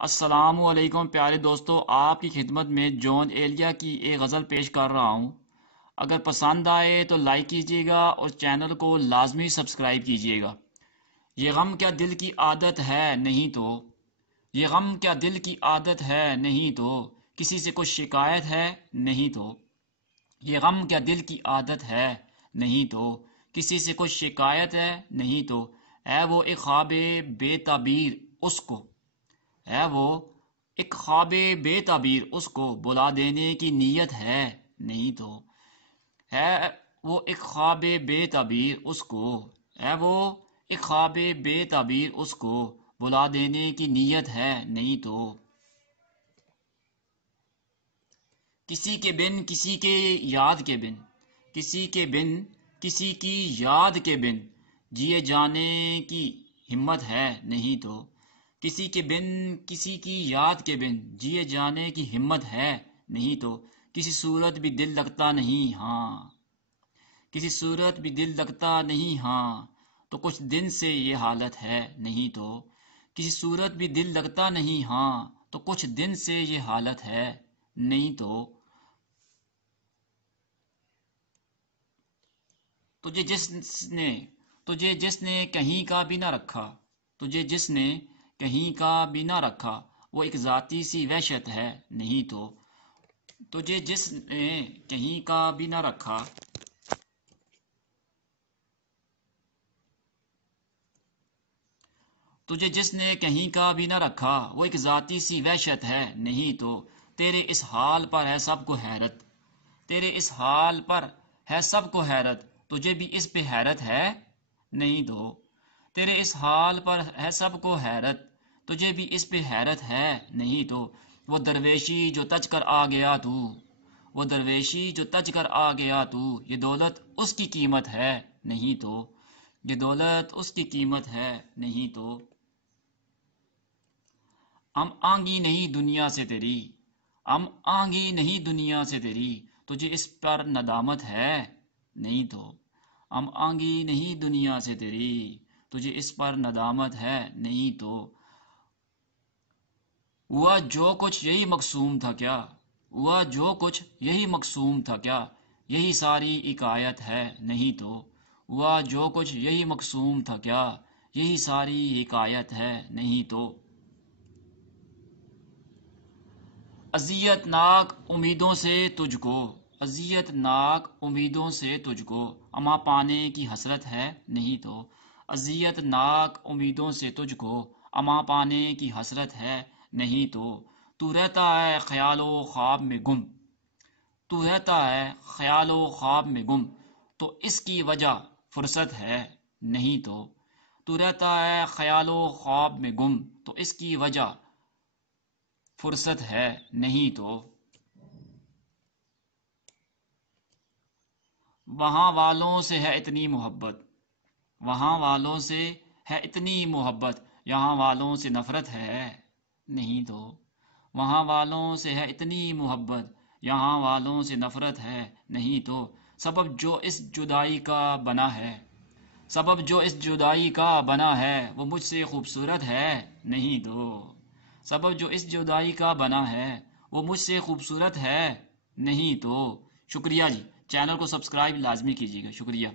السلام علیکم پیارے دوستو، آپ کی خدمت میں جون ایلیا کی ایک غزل پیش کر رہا ہوں۔ اگر پسند آئے تو لائک کیجیے گا اور چینل کو لازمی سبسکرائب کیجیے گا۔ یہ غم کیا دل کی عادت ہے نہیں تو، یہ غم کیا دل کی عادت ہے نہیں تو، کسی سے کچھ شکایت ہے نہیں تو، یہ غم کیا دل کی عادت ہے نہیں تو، کسی سے کچھ شکایت ہے نہیں تو، ہے وہ ایک خواب بے تعبیر اس کو، ہے وہ ایک خواب بے تعبیر اس کو بلا دینے کی نیت ہے نہیں تو، ہے وہ ایک خواب بے تعبیر اس کو، ہے وہ ایک خواب بے تعبیر اس کو بلا دینے کی نیت ہے نہیں تو، کسی کے بن کسی کے یاد کے بن، کسی کے بن کسی کی یاد کے بن جیے جانے کی ہمت ہے نہیں تو، کسی کے بن کسی کی یاد کے بن جیے جانے کی ہمت ہے نہیں تو، کسی صورت بھی دل لگتا نہیں ہاں، کسی صورت بھی دل لگتا نہیں ہاں، تو کچھ دن سے یہ حالت ہے نہیں تو، کسی صورت بھی دل لگتا نہیں ہاں، تو کچھ دن سے یہ حالت ہے نہیں تو، تجھے جس نے کہیں کا بھی نہ رکھا، تجھے جس نے کہیں کا بھی نہ رکھا، وہ ایک ذاتی سی وحشت ہے نہیں تو، تجھے جس نے کہیں کا بھی نہ رکھا، تجھے جس نے کہیں کا بھی نہ رکھا، وہ ایک ذاتی سی وحشت ہے نہیں تو، تیرے اس حال پر ہے سب کو حیرت، تیرے اس حال پر ہے سب کو حیرت، تجھے بھی اس پہ حیرت ہے نہیں تو، تیرے اس حال پر ہے سب کو حیرت، تجھے بھی اس پہ حیرت ہے نہیں تو، وہ درویشی جو تج کر آ گیا تو، وہ درویشی جو تج کر آ گیا تو، یہ دولت اس کی قیمت ہے نہیں تو، یہ دولت اس کی قیمت ہے نہیں تو، ہم آنگی نہیں دنیا سے تیری، ہم آنگی نہیں دنیا سے تیری، تجھے اس پر ندامت ہے نہیں تو، ہم آنگی نہیں دنیا سے تیری، تجھے اس پر ندامت ہے نہیں تو، ہوا جو کچھ یہی مقصوم تھا کیا، ہوا جو کچھ یہی مقصوم تھا کیا، یہی ساری حکایت ہے نہیں تو، ہوا جو کچھ یہی مقصوم تھا کیا، یہی ساری حکایت ہے نہیں تو، اذیت ناک امیدوں سے تجھ کو، اذیت ناک امیدوں سے تجھ کو اما پانے کی حسرت ہے نہیں تو، اذیت ناک امیدوں سے تجھ کو اما پانے کی حسرت ہے نہیں تو، تو رہتا ہے خیال و خواب میں گم، تو رہتا ہے خیال و خواب میں گم، تو اس کی وجہ فرصت ہے نہیں تو، تو رہتا ہے خیال و خواب میں گم، تو اس کی وجہ فرصت ہے نہیں تو، وہاں والوں سے ہے اتنی محبت، وہاں والوں سے ہے اتنی محبت، یہاں والوں سے نفرت ہے نہیں تو، وہاں والوں سے ہے اتنی محبت، یہاں والوں سے نفرت ہے نہیں تو، سبب جو اس جدائی کا بنا ہے، سبب جو اس جدائی کا بنا ہے، وہ مجھ سے خوبصورت ہے نہیں تو، سبب جو اس جدائی کا بنا ہے، وہ مجھ سے خوبصورت ہے نہیں تو، شکریہ جی، چینل کو سبسکرائب لازمی کیجیے گا، شکریہ۔